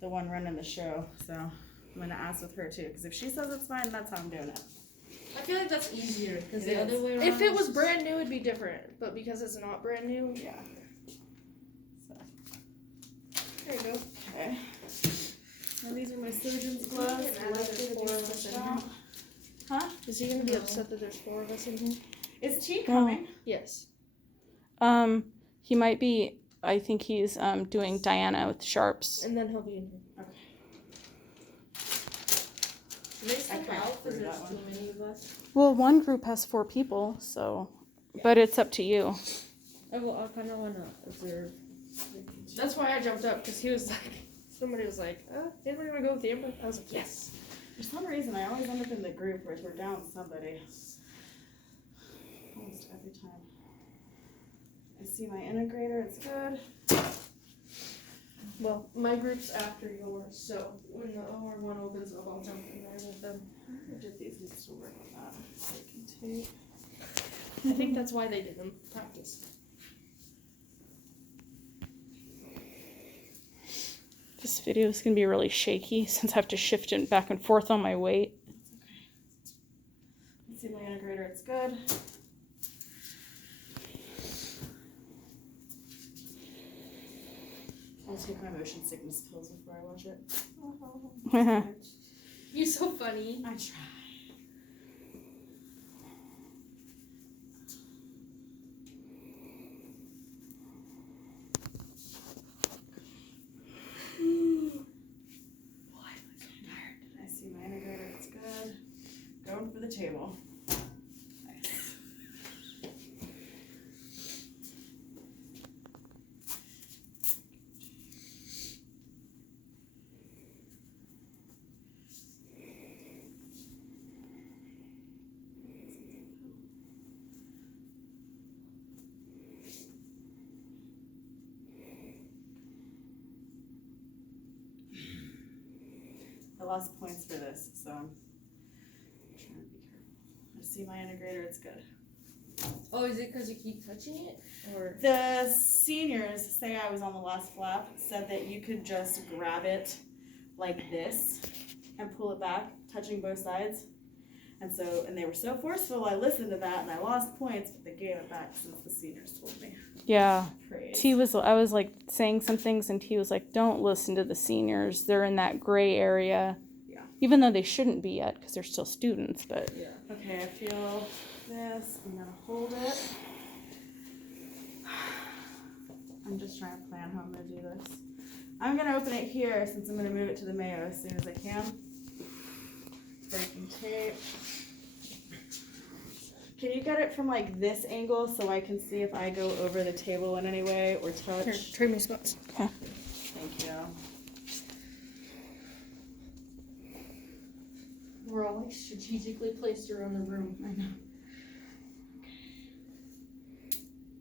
the one running the show. So I'm gonna ask with her too, because if she says it's fine, that's how I'm doing it. I feel like that's easier because the other way around. If it was brand new, it'd be different. But because it's not brand new, yeah. So there you go. Okay. And these are my surgeon's gloves. Huh? Is he gonna be upset that there's 4 of us in here? Is T coming? Yes. He might be. I think he's doing Diana with Sharps. And then he'll be in here. Okay. They send out because there's too many of us. Well, one group has 4 people, so. Yeah. But it's up to you. I kind of want to observe. That's why I jumped up, because he was like, somebody was like, anybody want to go with Amber? I was like, yes. For some reason, I always end up in the group where we're down somebody. Almost every time. I see my integrator, it's good. Well, my group's after yours, so when the OR one opens up, I'll jump in there with them. I did these needs to work on that. Tape. I think that's why they did them. Practice. This video is going to be really shaky since I have to shift it back and forth on my weight. Let's see my integrator, it's good. I'll take my motion sickness pills before I watch it. You're so funny. I try. I see my integrator, it's good. Going for the table. Nice. I lost points for this, so I'm trying to be careful. I see my integrator, it's good. Oh, is it because you keep touching it? Or The seniors, say I was on the last flap, said that you could just grab it like this and pull it back, touching both sides. And they were so forceful, I listened to that and I lost points, but they gave it back since the seniors told me. Yeah. Praise. I was like saying some things and T was like, don't listen to the seniors. They're in that gray area. Yeah. Even though they shouldn't be yet because they're still students, but. Yeah. Okay, I feel this. I'm going to hold it. I'm just trying to plan how I'm going to do this. I'm going to open it here since I'm going to move it to the Mayo as soon as I can. Breaking tape. Can you get it from like this angle so I can see if I go over the table in any way or touch? here, trade me spots. Okay. Thank you. We're all like strategically placed around the room. I know.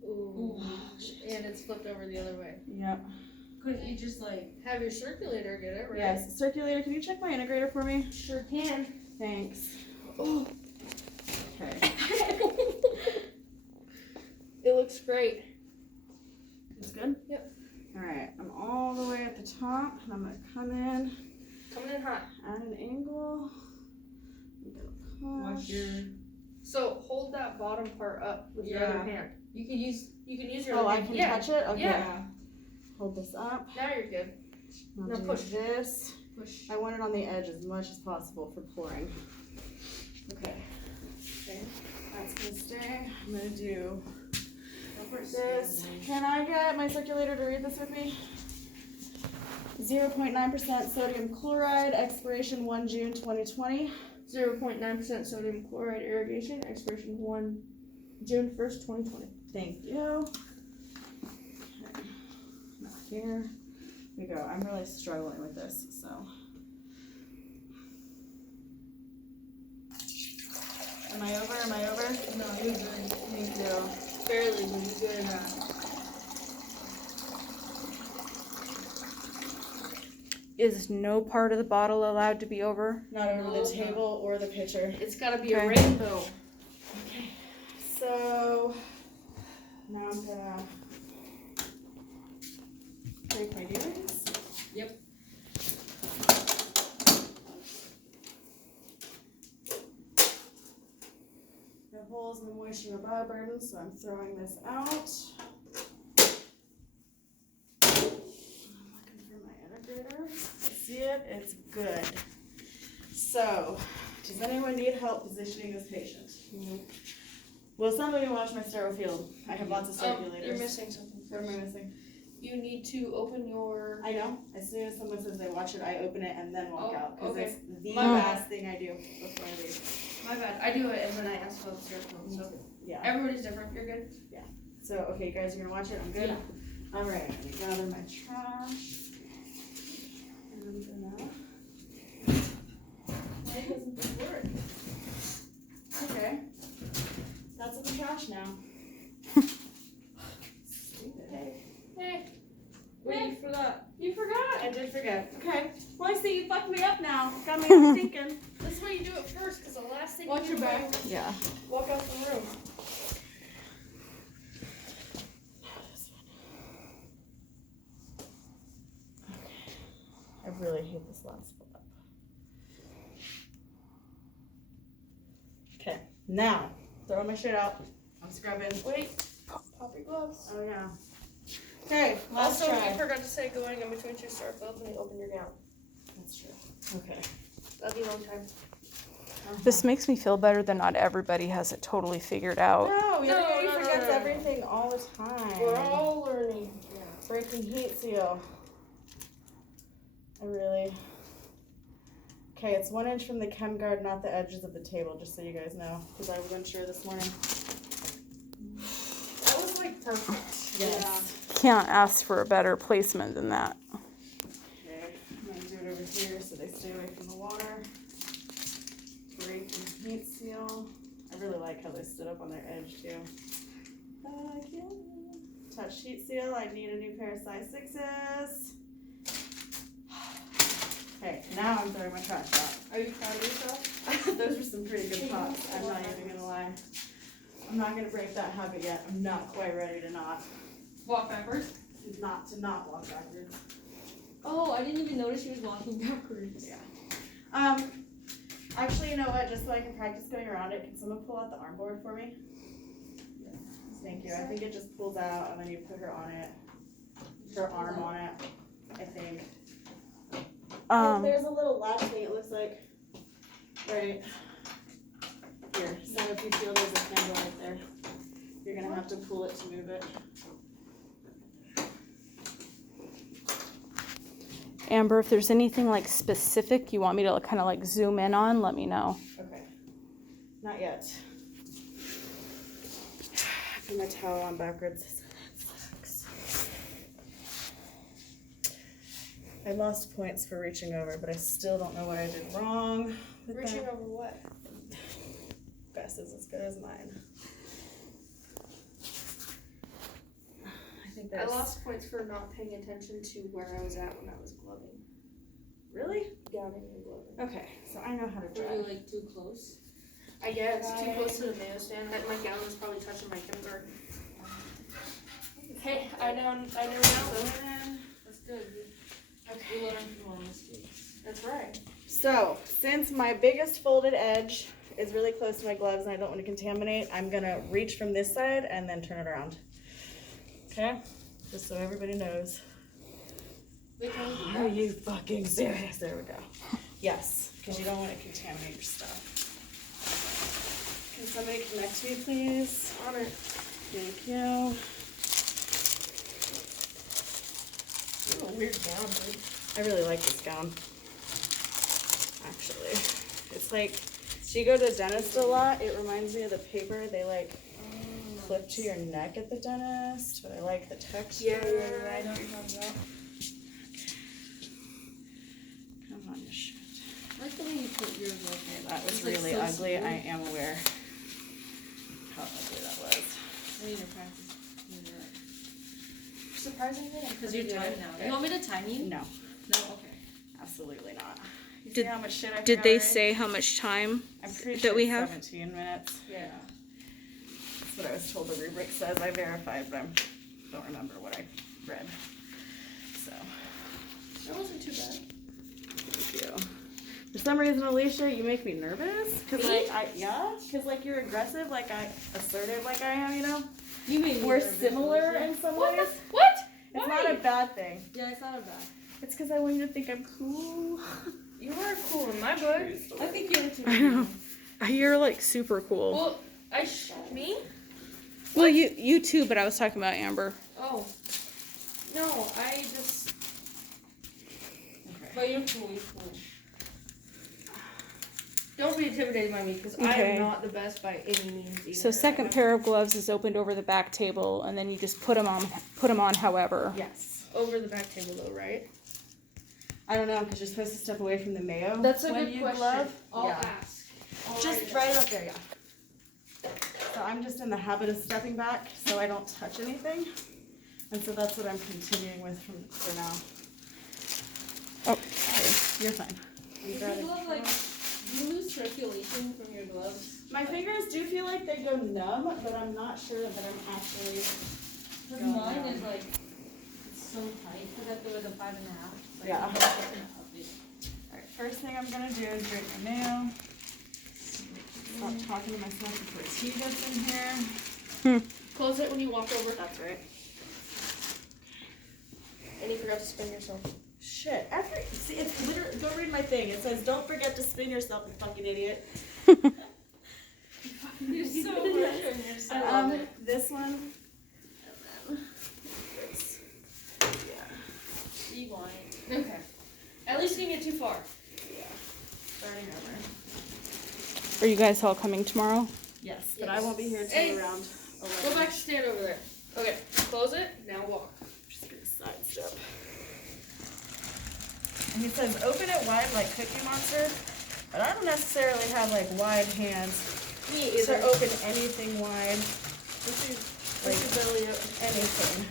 Ooh. And it's flipped over the other way. Yep. Couldn't you just like have your circulator get it, right? Yes. Circulator, can you check my integrator for me? Sure can. Thanks. Oh. Okay. It looks great. It's good? Yep. Alright, I'm all the way at the top and I'm going to come in. Coming in hot. At an angle. Watch your. So hold that bottom part up with your other hand. You can use your. Oh, other I hand. can touch it? Okay. Yeah. Hold this up. Now you're good. Now push this. Push. I want it on the edge as much as possible for pouring. Okay. That's gonna stay. I'm gonna do this. Can I get my circulator to read this with me? 0.9% sodium chloride, expiration 1 June 2020. 0.9% sodium chloride irrigation, expiration June 1st, 2020. Thank you. Okay. Now here we go. I'm really struggling with this, so. Am I over? Am I over? No, you're good. Thank you. Barely, but you're good. Is no part of the bottle allowed to be over? Not over the table or the pitcher. It's gotta be a rainbow. Okay. So now I'm gonna break my dealings. holes in the moisture and the bioburden, so I'm throwing this out. I'm looking for my integrator. I see it, it's good. So, does anyone need help positioning this patient? Mm-hmm. Will somebody watch my sterile field? I have lots of circulators. You're missing something. What am I missing? You need to open your. I know. As soon as someone says they watch it, I open it and then walk out. Because okay. it's the My bad. last thing I do before I leave. My bad. I do it and then I ask about the sterile. So Yeah. everybody's different. You're good. So, okay, you guys are going to watch it? I'm good? Yeah. Alright, I'm going to gather my trash. And I'm going to... Why doesn't this work? Okay. That's in the trash now. Stupid. Hey. Wait, you forgot. You forgot. I did forget. Okay. Well, I see you fucked me up now. Got me thinking. This is why you do it first, because the last thing Watch you your do back. is Yeah. walk out the room. I really hate this last spot. Okay. Now, throw my shit out. I'm scrubbing. Wait. Pop your gloves. Oh, yeah. Okay, last Also, try. you forgot to say going in between two start fields when you open your gown. That's true. Okay. That'll be a long time. This makes me feel better that not everybody has it totally figured out. No, everybody No. forgets everything all the time. We're all learning. Yeah. Breaking heat seal. I really... Okay, it's 1 inch from the chem guard, not the edges of the table, just so you guys know. Because I wasn't sure this morning. That was like perfect. Yes. Can't ask for a better placement than that. Okay, I'm going to do it over here so they stay away from the water. Breaking heat seal. I really like how they stood up on their edge, too. Touch heat seal. I need a new pair of size 6s. Okay, now I'm throwing my trash out. Are you proud of yourself? Those were some pretty good pops. I'm not even gonna lie. I'm not gonna break that habit yet. I'm not quite ready to not Walk backwards. walk backwards. Oh, I didn't even notice she was walking backwards. Yeah. Actually, you know what? Just so I can practice going around it, can someone pull out the arm board for me? Thank you. I think it just pulls out and then you put her on it. Her arm on it, I think. There's a little latch thing, it looks like. Right here. So if you feel there's a handle right there, you're gonna have to pull it to move it. Amber, if there's anything like specific you want me to kind of like zoom in on, let me know. Okay. Not yet. Put my towel on backwards. I lost points for reaching over, but I still don't know what I did wrong. Reaching over what? Best is as good as mine. I think I that's... lost points for not paying attention to where I was at when I was gloving. Really? Gowning and gloving. Okay, so I know how to Were drive. you like too close? I guess too close to the mayo stand. My gown was probably touching my kindergarten. Hey, I know now. That's good. Okay. We learn from our mistakes. That's right. So, since my biggest folded edge is really close to my gloves and I don't want to contaminate, I'm gonna reach from this side and then turn it around. Okay? Just so everybody knows. Are you fucking serious? There we go. Yes, because you don't want to contaminate your stuff. Can somebody connect me, please? On it. Thank you. Ooh, a weird gown, dude. I really like this gown. Actually, it's like, so you go to the dentist a lot. It reminds me of the paper they like clip to your neck at the dentist. But I like the texture. Yeah, I know what you're talking about. Come on, you shit. I like the way you put yours like That was It's, like, really so ugly. smooth. I am aware how ugly that was. I need to practice. Surprisingly, Because you're time now. You want me to time you? No, No? Okay. absolutely not. You Did- see how much shit I Did forgot they already? say how much time? I'm pretty that sure we it's have? 17 minutes. Yeah. That's what I was told the rubric says. I verified, but I don't remember what I read. So, That wasn't too bad. thank you. This some reason, Alicia, you make me nervous. Cause like cause like you're aggressive, like assertive, like I am. You know. You made me We're nervous, similar Alicia. in some What? ways. What? It's Why? not a bad thing. Yeah, it's not a bad. It's because I want you to think I'm cool. You are cool in my book. I think you're too. I know. You're like super cool. Well, me? Well, you too, but I was talking about Amber. Oh. No, I just. But you're cool. You're cool. Don't be intimidated by me because I Okay. am not the best by any means either. So second pair of gloves is opened over the back table, and then you just put them on however. Yes. Over the back table though, right? I don't know, because you're supposed to step away from the mayo. That's a when good you question. glove. I'll Yeah. ask. I'll Just write right up there, yeah. So I'm just in the habit of stepping back so I don't touch anything. And so that's what I'm continuing with for now. Oh, You're fine. Does your glove like? Do you lose circulation from your gloves? My fingers do feel like they go numb, but I'm not sure that I'm actually. Because going mine numb. is like, it's so tight. Because I feel like a 5.5. Like, Yeah. I'm like an puppy. Alright, first thing I'm gonna do is drape my nail. Stop talking to myself before tea gets in here. Close it when you walk over. That's right. And you forgot to spin yourself. Shit. See, it's literally, go read my thing. It says, don't forget to spin yourself, you fucking idiot. You're so hard on yourself. This one. And then this. Yeah. Be blind. Okay. At least you didn't get too far. Yeah. Starting over. are you guys all coming tomorrow? Yes, but I won't be here until Hey, around 11. Go back, stand over there. Okay, close it. Now walk. I'm just gonna sidestep. And he says, open it wide like Cookie Monster, but I don't necessarily have like wide hands Me to open anything wide. This is Like belly up. anything.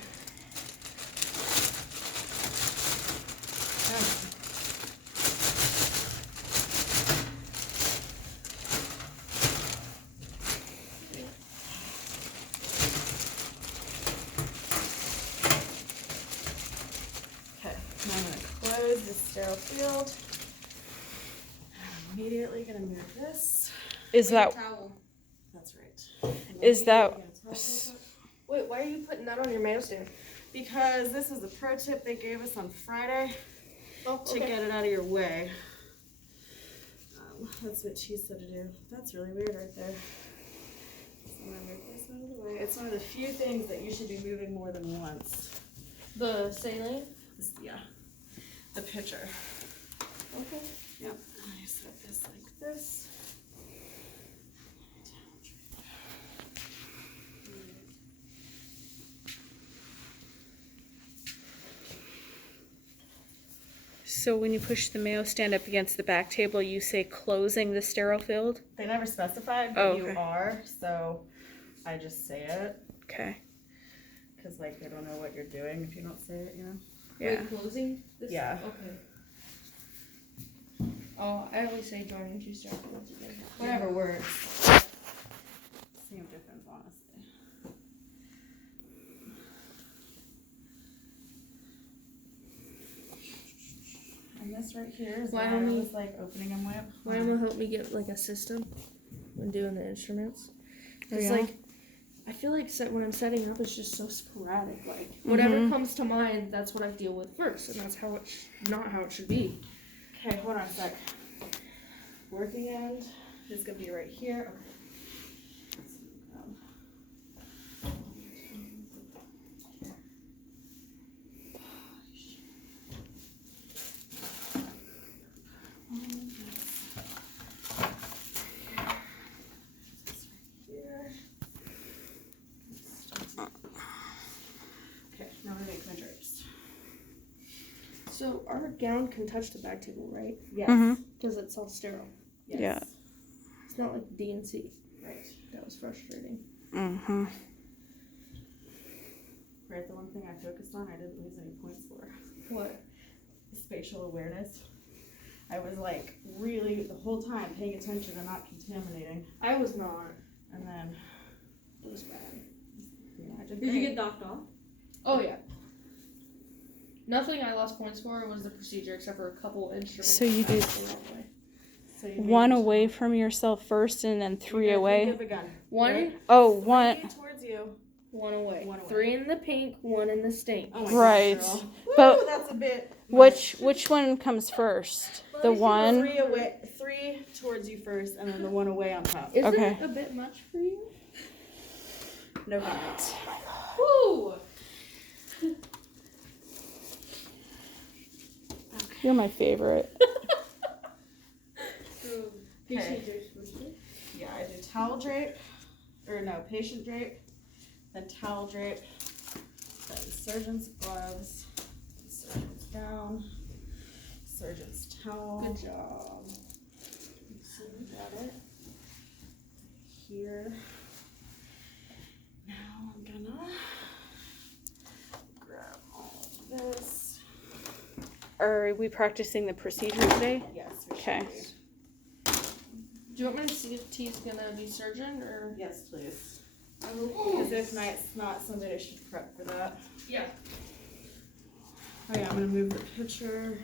Okay, now I'm gonna close the sterile field. I'm immediately gonna move this. Is that Towel. That's right. is that Wait, why are you putting that on your mayo stand? Because this was a pro tip they gave us on Friday Oh, to get it out of your way. That's what she said to do. That's really weird right there. So I'm gonna move this out of the way. It's one of the few things that you should be moving more than once. The saline? Yeah. The pitcher. Okay. Yep. I set this like this. so when you push the mayo stand up against the back table, you say closing the sterile field? They never specified, but Oh, you okay. are, so I just say it. Okay. Because, like, they don't know what you're doing if you don't say it, you know? Yeah. Wait, closing? This? Yeah. Okay. Oh, I always say joining two sterile fields again. Whatever works. Same difference, honestly. And this right here is Why why I don't we- was like opening them with. Why don't you help me get like a system when doing the instruments? It's Yeah. like I feel like when I'm setting up, it's just so sporadic. Like whatever comes to mind, that's what I deal with first, and that's how not how it should be. Okay, hold on a sec. Working end is gonna be right here. Okay, now I'm gonna make my drapes. So our gown can touch the back table, right? Yes. Mhm. Because it's all sterile. Yes. Yeah. It's not like DNC. Right. That was frustrating. Mm-hmm. Right, the one thing I focused on, I didn't lose any points for. What? Spatial awareness. I was like really the whole time paying attention and not contaminating. I was not. And then It was bad. I did Did you great. get docked off? Oh yeah. Nothing I lost points for was the procedure except for a couple instruments. So you that I did- did the wrong way. So you one need away from yourself first and then 3 You're gonna think away. of a gun. One, Right? Oh, Three one. towards you. one away. One away. 3 in the pink, 1 in the stink. Oh my Right. gosh, girl. But Woo, that's a bit much. Which one comes first? Well, The at least you know one. 3 away, 3 towards you first, and then the 1 away on top. Isn't Okay. it a bit much for you? No comment. Woo! You're my favorite. Okay. Yeah, I do towel drape, or no, patient drape, then towel drape, then surgeon's gloves, surgeon's gown, surgeon's towel. Good job. So we got it here. Now I'm gonna grab all of this. Are we practicing the procedure today? Yes, we Okay. should be. Do you want me to see if T's gonna be surgeon or? Yes, please. Because if not, somebody should prep for that. Yeah. Oh yeah, I'm gonna move the picture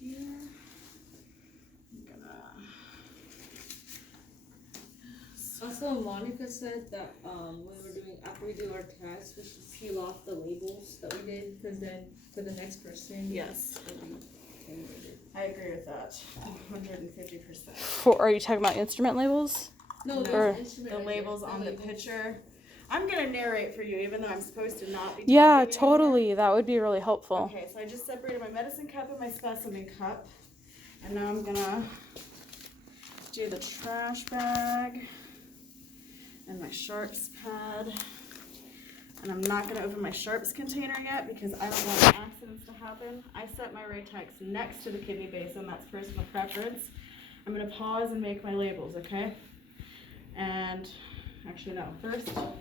here. I'm gonna. Also, Monica said that after we do our test, we should peel off the labels that we did, because then for the next person, Yes, it'll be I agree with that. 150%. Are you talking about instrument labels? No, Or- the instrument The right labels there, on the labels. picture. I'm gonna narrate for you, even though I'm supposed to not be. Yeah, talking totally. That would be really helpful. Okay, so I just separated my medicine cup and my specimen cup. And now I'm gonna do the trash bag and my sharps pad. And I'm not gonna open my sharps container yet because I don't want accidents to happen. I set my Ratex next to the kidney basin, that's personal preference. I'm gonna pause and make my labels, okay? And actually no, first I'm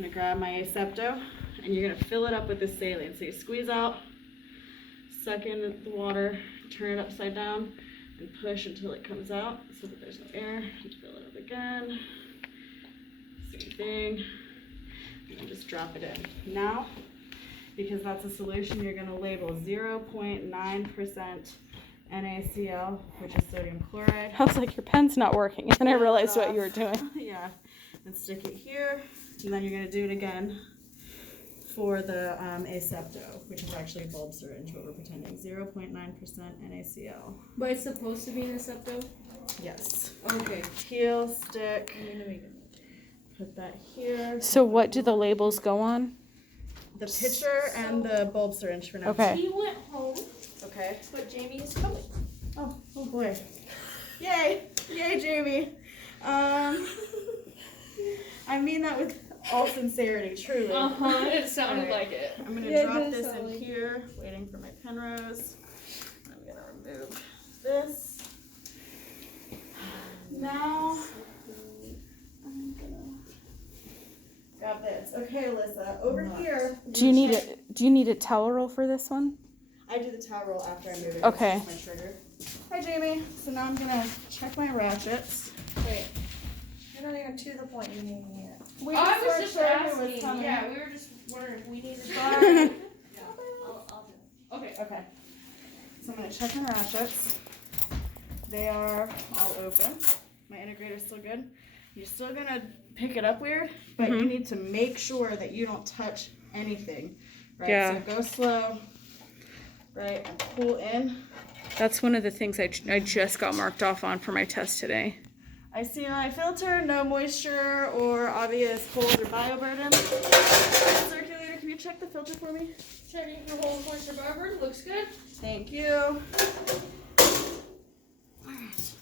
gonna grab my asepto and you're gonna fill it up with this saline. So you squeeze out, suck in the water, turn it upside down, and push until it comes out so that there's no air. And fill it up again. Same thing. And then just drop it in. Now, because that's a solution, you're gonna label 0.9% NaCl, which is sodium chloride. I was like, your pen's not working. And then I realized what you were doing. Yeah, and stick it here, and then you're gonna do it again for the asepto, which is actually a bulb syringe, but we're pretending 0.9% NaCl. But it's supposed to be in a septo? Yes. Okay. Peel, stick, I'm gonna make it. put that here. So what do the labels go on? The pitcher and the bulb syringe for now. Okay. He went home, Okay. but Jamie is coming. Oh boy. Yay! Yay, Jamie. I mean that with all sincerity, truly. It sounded Alright. like it. I'm gonna Yeah, it drop does this sound in like- here, waiting for my pen rose. I'm gonna remove this. Now, I'm gonna grab this. Okay, Alyssa, over here. Do you need a towel roll for this one? I do the towel roll after I move it. Okay. It's just my trigger. Hi, Jamie. So now I'm gonna check my ratchets. Wait. You're not even to the point you need me yet. We I was weren't just sure who was asking. coming. Yeah, we were just wondering if we needed. Bye. I'll do it. Okay. Okay. So I'm gonna check my ratchets. They are all open. My integrator's still good. You're still gonna pick it up weird, but you need to make sure that you don't touch anything. Right? Yeah. So go slow. Right, and pull in. That's one of the things I just got marked off on for my test today. I see my filter, no moisture or obvious holes or bioburden. Circulator, can you check the filter for me? Checking for whole moisture buffer. Looks good. Thank you. Alright.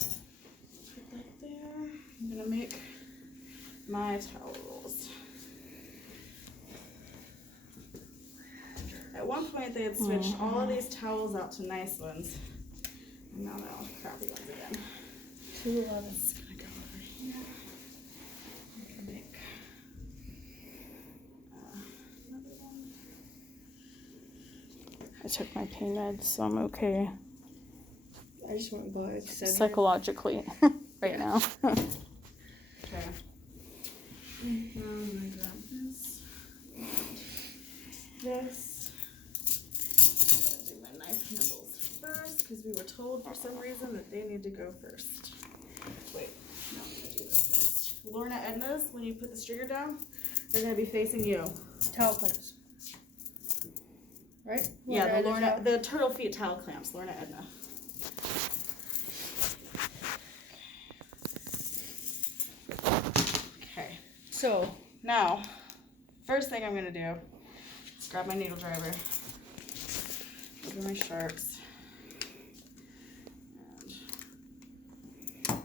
Put that there. I'm gonna make my towel rolls. At one point they had switched all of these towels out to nice ones. And now they're all crappy ones again. 211. Just gonna go over here. I'm gonna make another one. I took my pain meds, so I'm okay I just went by 7. psychologically right now. Okay. Now I'm gonna grab this. This. I'm gonna do my knife handles because we were told for some reason that they need to go first. Wait, no, I'm gonna do this first. Lorna Edna's, when you put the stringer down, they're gonna be facing you. Towel clamps. Right? Yeah, Edna the turtle feet towel clamps, Lorna Edna. Okay. So, Now, first thing I'm gonna do is grab my needle driver. Those are my sharps. And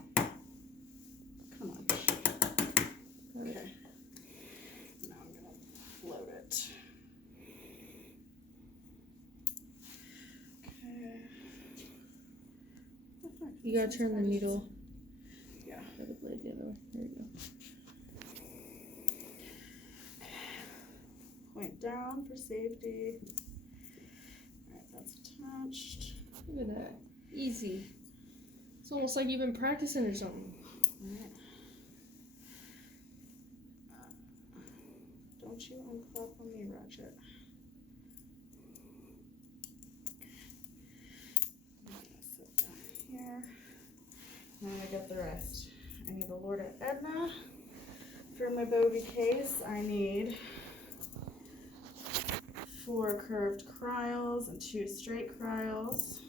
come on. Okay. Now I'm gonna load it. Okay. you gotta turn the needle. Yeah. Or the blade the other way. There you go. Point down for safety. Alright, that's attached. Look at that. Easy. It's almost like you've been practicing or something. Alright. Don't you unclop on me, Ratchet. I'm gonna sit down here. I'm gonna get the rest. I need a Lorna Edna. For my bogey case, I need 4 curved criles and 2 straight criles.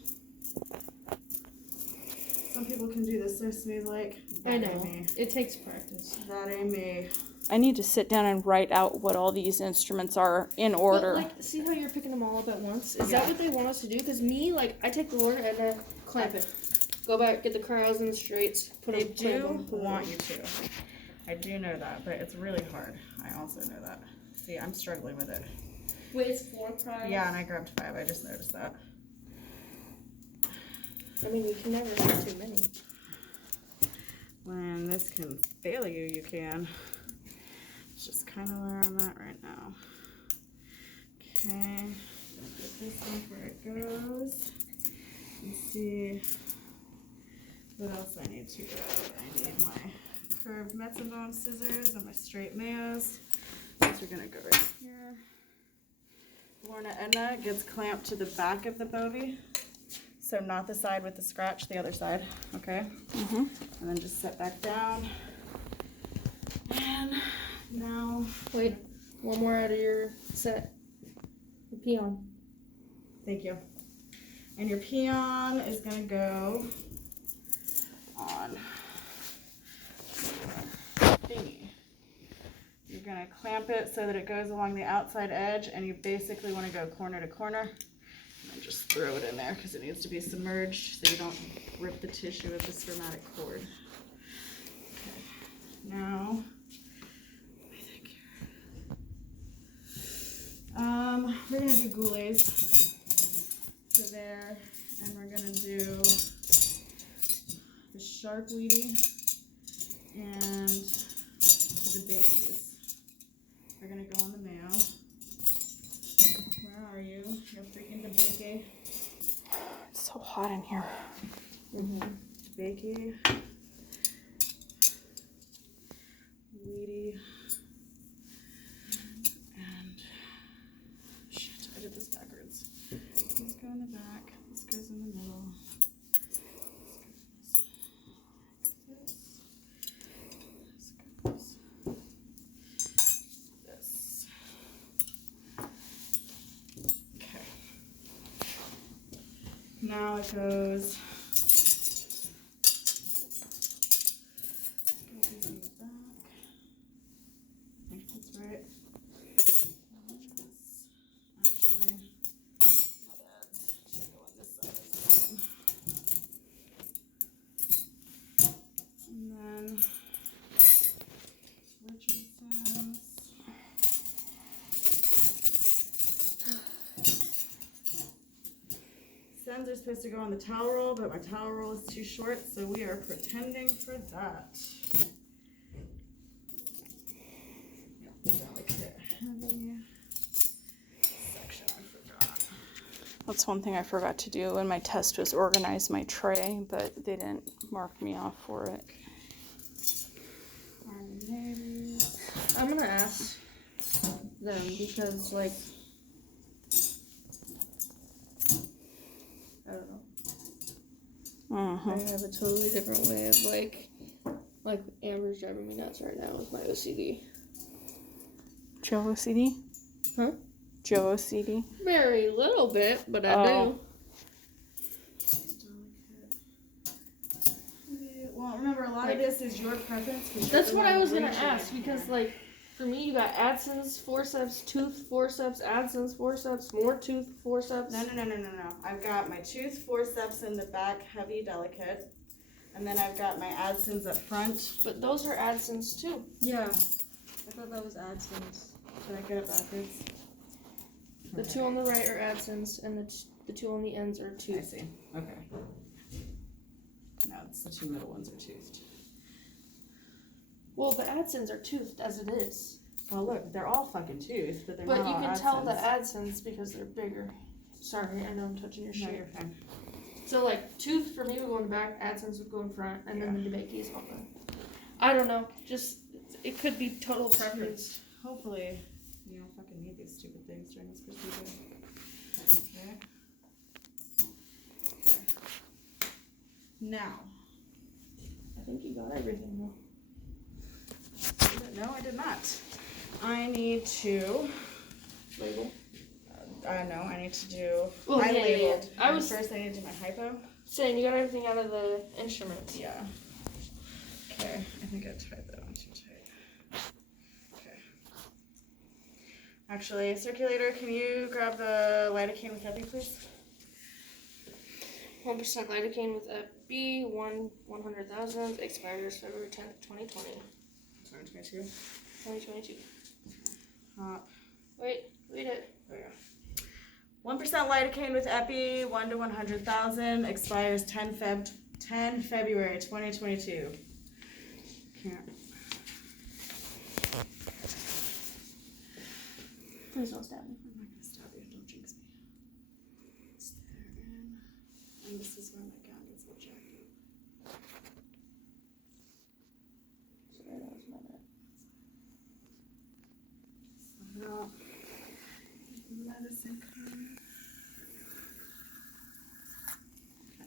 Some people can do this so smooth like. I know. It takes practice. That ain't me. I need to sit down and write out what all these instruments are in order. But, like, see how you're picking them all up at once? Is Yeah. that what they want us to do? Because me, like, I take the Lorna and clamp it. Go back, get the criles and the straights. They do want you to. I do know that, but it's really hard. I also know that. See, I'm struggling with it. Wait, it's 4 criles? Yeah, and I grabbed 5. I just noticed that. I mean, you can never have too many. When this can fail you, you can. It's just kind of where I'm at right now. Okay, put this one where it goes. And see what else I need to grab. I need my curved Metzendorf scissors and my straight mayos. Those are gonna go right here. Lorna Edna gets clamped to the back of the bovie. So not the side with the scratch, the other side, okay? Mm-hmm. And then just set back down. And now, Wait, one more out of your set. The peon. thank you. And your peon is gonna go on thingy. You're gonna clamp it so that it goes along the outside edge, and you basically wanna go corner to corner. And just throw it in there because it needs to be submerged so you don't rip the tissue of the spermatic cord. Okay. Now, I think we're gonna do goulets to there, and we're gonna do the sharp weedy and the bakies. They're gonna go on the mayo. Where are you? You're freaking debakey. It's so hot in here. Bakey. Weedy. And shit, I did this backwards. These go in the back. This goes in the middle. This goes. This. Okay. Now it goes. I think that's right. Actually, my bad. Should go on this side of this one. And then Richardson's. Stems are supposed to go on the towel roll, but my towel roll is too short, so we are pretending for that. Like the heavy section I forgot. That's one thing I forgot to do in my test was organize my tray, but they didn't mark me off for it. Army navies. I'm gonna ask them because, like, I don't know. Uh-huh. I have a totally different way of like Amber's driving me nuts right now with my OCD. Do you have OCD? Huh? Do you have OCD? Very little bit, but I Oh. Well, remember, a lot of this is your preference. 'Cause do. That's you're what the I one was gonna reaching ask in because here. like for me you got AdSense forceps, tooth forceps, AdSense forceps, more tooth forceps. No. I've got my tooth forceps in the back, heavy, delicate. And then I've got my AdSense up front. But those are AdSense too. Yeah. I thought that was AdSense. Did I get it backwards? The two on the right are AdSense, and the two on the ends are I tooth. see. Okay. No, it's the two middle ones are toothed. Well, the AdSense are toothed as it is. Well, look, they're all fucking toothed, but they're But not you all can tell the AdSense. AdSense because they're bigger. Sorry, I know I'm touching your No, shit. you're fine. So like tooth for me would go in the back, AdSense would go in front, and then the debate keys on the. I don't know. Just it could be total preference. Hopefully, you don't fucking need these stupid things during this procedure. Okay. Now. I think you got everything though. No, I did not. I need to Label. no, I need to do. Oh, I yeah. labeled. I was first. I need to do my hypo. saying you got everything out of the instruments. Yeah. Okay. I think I tied that one too tight. Okay. Actually, circulator, can you grab the lidocaine with epi, please? 1% lidocaine with FB, 100,000, expires February 10th, 2020. 2022. 2022. Wait. Read it. There we go. 1% lidocaine with epi, 1 to 100,000, expires 10 February 2022. Can't. Please don't stab me. I'm not gonna stab you. Don't jinx me. Stare in. And this is where my gown gets all jacked up. Sorry, that was my bad. So now, medicine card.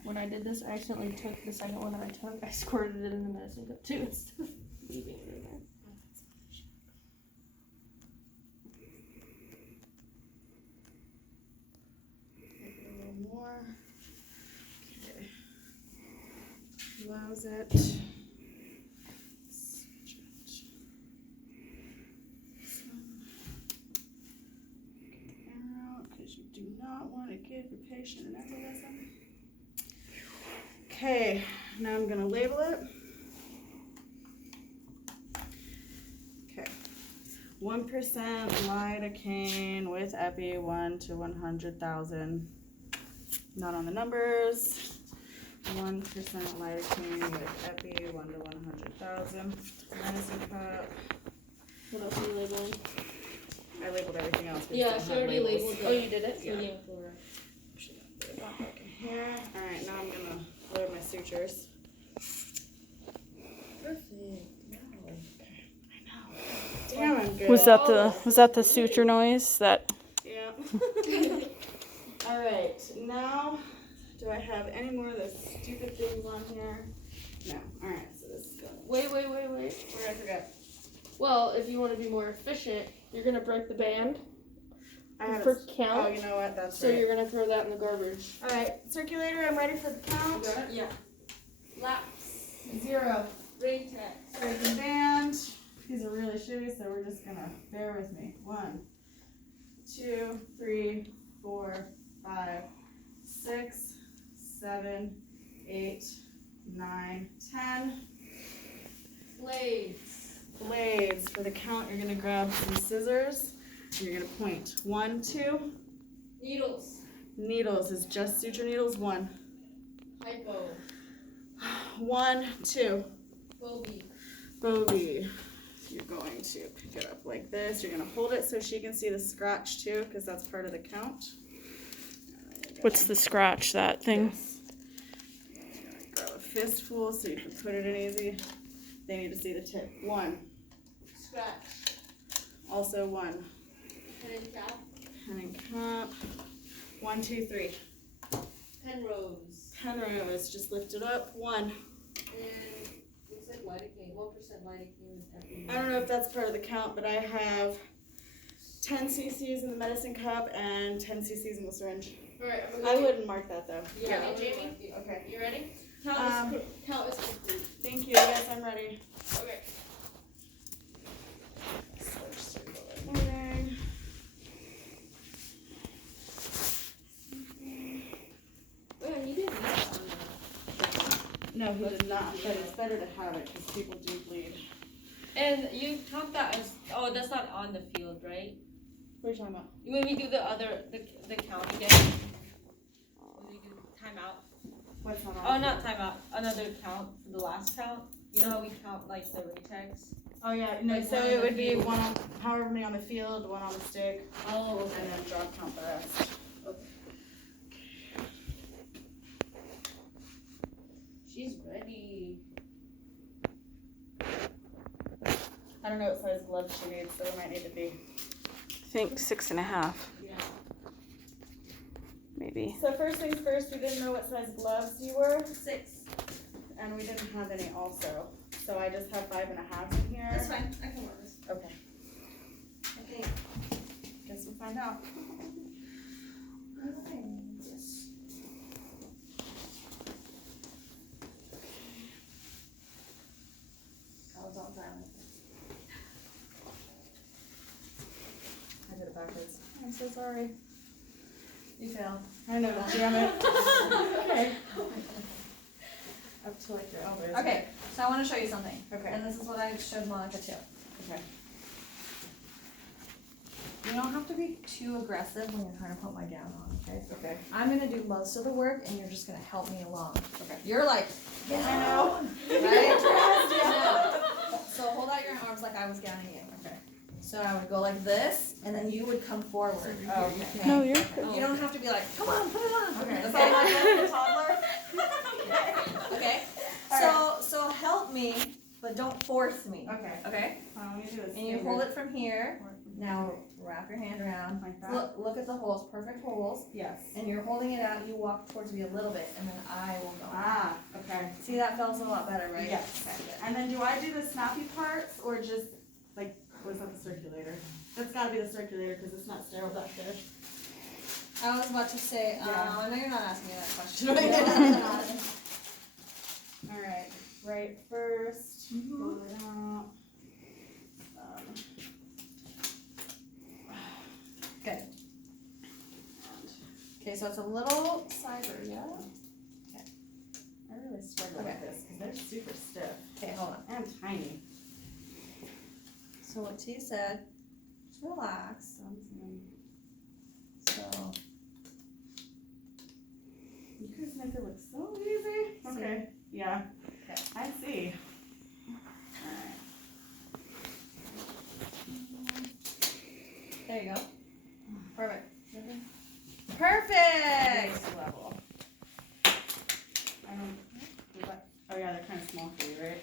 When I did this, I accidentally took the second one that I took. I squirted it in the medicine cup too instead of leaving it in there. Make it a little more. Okay. Close it. Switch it. Get the air out because you do not want to give your patient an embolism. Okay, now I'm gonna label it. Okay, 1% lidocaine with epi, 1 to 100,000. Not on the numbers. 1% lidocaine with epi, 1 to 100,000. Medicine cup. What else are you labeling? I labeled everything else. but Yeah, just she don't have already labels. labeled Oh, you did it? Yeah. sodium chloride. Back in here. All right, now I'm gonna load my sutures. Perfect. Damn, I'm good. Was that the suture noise that? Yeah. All right, now, do I have any more of those stupid things on here? No. All right, so this is good. Wait. Where did I forget? Well, if you want to be more efficient, you're going to break the band I have for it. count. Oh, you know what? That's So right. you're going to throw that in the garbage. All right, circulator, I'm ready for the count. Yeah. Laps. 0. Brain test. Break the band. These are really shitty, so we're just gonna bear with me. 1, 2, 3, 4, 5, 6, 7, 8, 9, 10. Blades. Blades. For the count, you're gonna grab some scissors and you're gonna point. 1, 2. Needles. Needles is just suture needles. 1. Hypo. 1, 2. Bovie. Bovie. You're going to pick it up like this. You're gonna hold it so she can see the scratch too, because that's part of the count. What's the scratch? That thing? Grab a fistful so you can put it in easy. They need to see the tip. 1. Scratch. Also 1. Pen cap. Pen and cap. 1, 2, 3. Penrose. Penrose, just lift it up. 1. And looks like lidocaine, 1% lidocaine every I don't know if that's part of the count, but I have 10 cc's in the medicine cup and 10 cc's in the syringe. Alright, I'm I wouldn't mark that though. Yeah, Okay, I'll Jamie? mark it. Okay. You ready? Count is complete. Thank you. Yes, I'm ready. Okay. Morning. Wait, I needed that on No, he did not, but it's better to have it because people do bleed. And you count that as, oh, that's not on the field, right? What are you talking about? When we do the other, the count again, when we do timeout. What's not on? Oh, not timeout, another count for the last count. You know how we count like the Raytex? Oh yeah, no, Like so one on it the would be field. one on, however many on the field, 1 on the stick, Oh, and then drop count the rest. She's ready. I don't know what size gloves she needs, so it might need to be. I think 6.5, Yeah. maybe. So first things first, we didn't know what size gloves you were, 6. and we didn't have any also. So I just have 5.5 in here. That's fine, I can wear this. Okay, Okay. guess we'll find out. Okay. Yes. I was on silent. I did it backwards. I'm so sorry. You failed. I know, damn it. Okay. Up to like your elbows. Okay, so I want to show you something. Okay. And this is what I showed Monica too. Okay. You don't have to be too aggressive when you're trying to put my gown on, okay? Okay. I'm gonna do most of the work and you're just gonna help me along. Okay. You're like, I know. right? So hold out your arms like I was gowning you. Okay. So I would go like this and then you would come forward. Oh, okay. No, you're good. You don't have to be like, come on, put it on. Okay. Okay. So I'm like a toddler. Okay. All So help me, but don't force me. Okay. Okay? All we do is And you hold it from here. Now wrap your hand around. like that. Look at the holes, perfect holes. Yes. And you're holding it out, you walk towards me a little bit, and then I will go. Ah, okay. See, that feels a lot better, right? Yes. Okay, good. And then do I do the snappy parts or just like, was that the circulator? That's gotta be the circulator because it's not sterile back there. I was about to say, Yeah. I know you're not asking me that question. All right. Right first. Mhm. Pull it out. Good. Okay, so it's a little cider, yeah? I really struggle Okay. with this because they're super stiff Okay, hold on. and tiny. So what T said, just relax. So, You guys make it look so easy. Okay. Yeah. Okay. I see. Alright. there you go. Perfect. Perfect! Next level. I don't. Oh yeah, they're kind of small for you, right?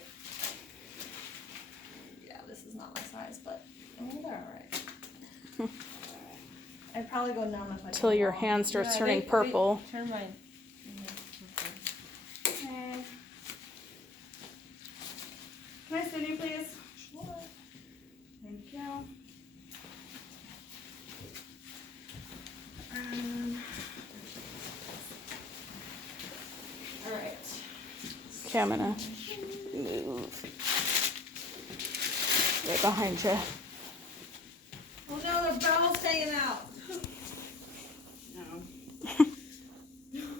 Yeah, this is not my size, but I mean, they're alright. I'd probably go numb if I Till did your them all. hand starts Yeah, turning they- purple. Turn mine. Okay. Can I send you, please? Sure. Thank you. All right. Okay, I'm gonna move right behind you. Oh no, their bowel's hanging out. No.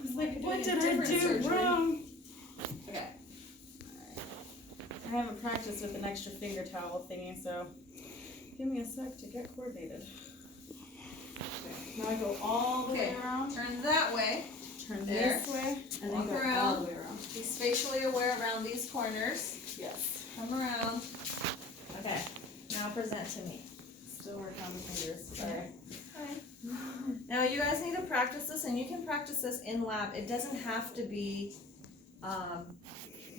It's like What doing a did I different do surgery. wrong? Okay. I haven't practiced with an extra finger towel thingy, so give me a sec to get coordinated. Okay. Now I go all the way Okay. around. Turn that way. Turn There. this way, and then Walk go all around. the way around. Be spatially aware around these corners. Yes. Come around. Okay. Now present to me. Still working on the fingers. Sorry. Now you guys need to practice this, and you can practice this in lab. It doesn't have to be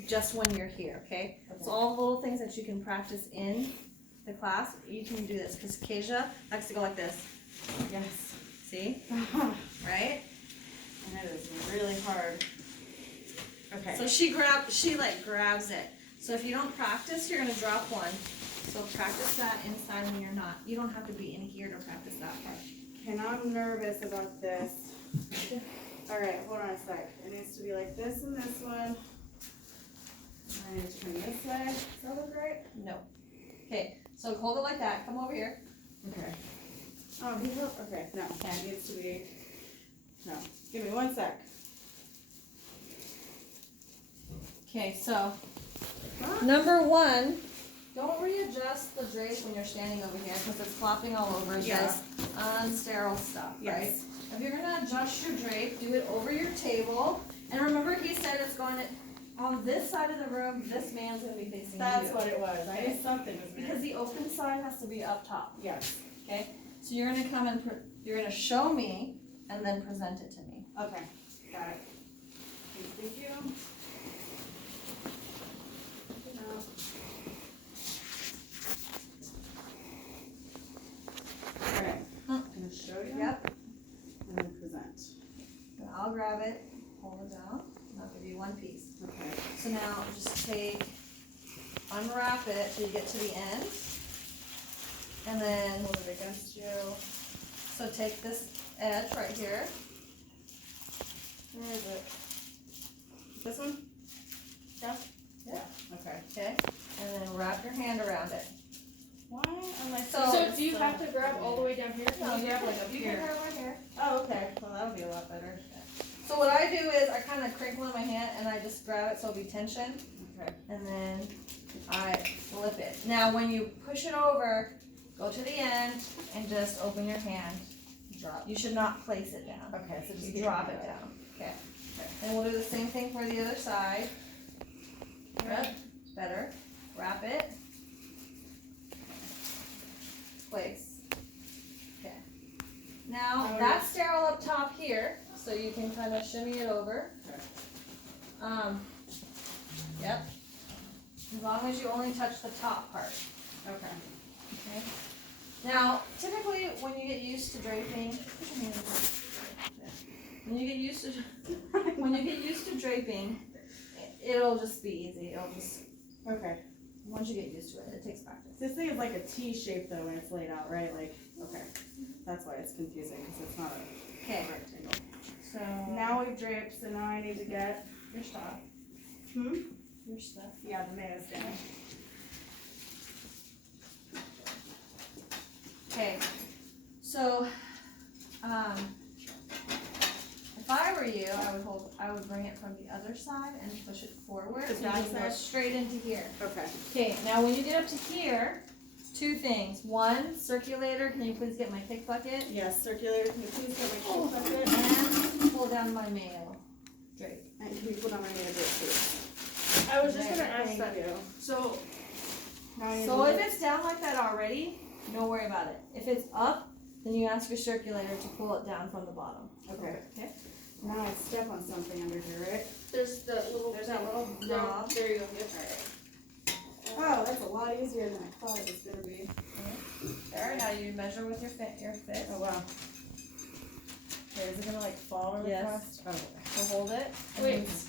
just when you're here, okay? So all the little things that you can practice in the class, you can do this. Because Kasia likes to go like this. Yes. See? And Right? it is really hard. Okay. So she like grabs it. So if you don't practice, you're gonna drop one. So practice that inside when you're not. You don't have to be in here to practice that part. Okay, now I'm nervous about this. Alright, hold on a sec. It needs to be like this and this one. I need to turn this way. Does that look right? No. Okay, so hold it like that. Come over here. Okay. Oh, okay, no. It needs to be. No. Give me 1 sec. Okay, so number one, don't readjust the drape when you're standing over here because it's flopping all over this unsterile stuff, right? Yes. If you're gonna adjust your drape, do it over your table. And remember, he said it's going to, on this side of the room, this man's gonna be facing That's you. what it was. I knew something was Because the open side has to be up top. Yes. Okay, so you're gonna come and you're gonna show me and then present it to me. Okay. Got it. Thank you. Okay. I'm gonna show you. Yep. I'm gonna present. And I'll grab it, hold it down, and I'll give you one piece. Okay. So now just unwrap it till you get to the end. And then, Hold it against you. so take this edge right here. Where is it? This one? Yeah? Yeah. Okay. Okay, and then wrap your hand around it. Why am I So do you have to grab all the way down here? No, Can you grab like up you can here? grab right here. Oh, okay. Well, that'll be a lot better. So what I do is I kind of crinkle in my hand and I just grab it so it'll be tension, Okay. and then I flip it. Now when you push it over, go to the end and just open your hand. Drop. You should not place it down. Okay, so just You drop it down. Okay. And we'll do the same thing for the other side. Yep, better. Wrap it. Place. Okay. Now that's sterile up top here, so you can kind of shimmy it over. Okay. Yep. As long as you only touch the top part. Okay. Okay. Now, typically, when you get used to draping, when you get used to draping, it'll just be easy. It'll just, Okay. once you get used to it, it takes practice. This thing is like a T shape though when it's laid out, right? Like, okay. That's why it's confusing because it's not a Okay. rectangle. So Now we've draped, so now I need to get. your stuff. Your stuff. Yeah, the mayo's down. Okay. So, if I were you, I would bring it from the other side and push it forward. The So you back can go side? straight into here. Okay. Okay, now when you get up to here, two things. One, circulator, can you please get my kick bucket? Yes, circulator, can you please get my Oh. kick bucket? And pull down my mayo drape. And can you put on my mayo drape too? I was just gonna ask Thank that. you. So Now I need So to if it's down like that already, don't worry about it. If it's up, then you ask your circulator to pull it down from the bottom. Okay. Okay. Now I step on something under here, right? there's the little. There's that little There, knob. there you go. Yep. Oh, that's a lot easier than I thought it was gonna be. There, now you measure with your fit. Oh, wow. Okay, is it gonna like fall really Yes. fast? Oh, okay. So hold it. and Wait. then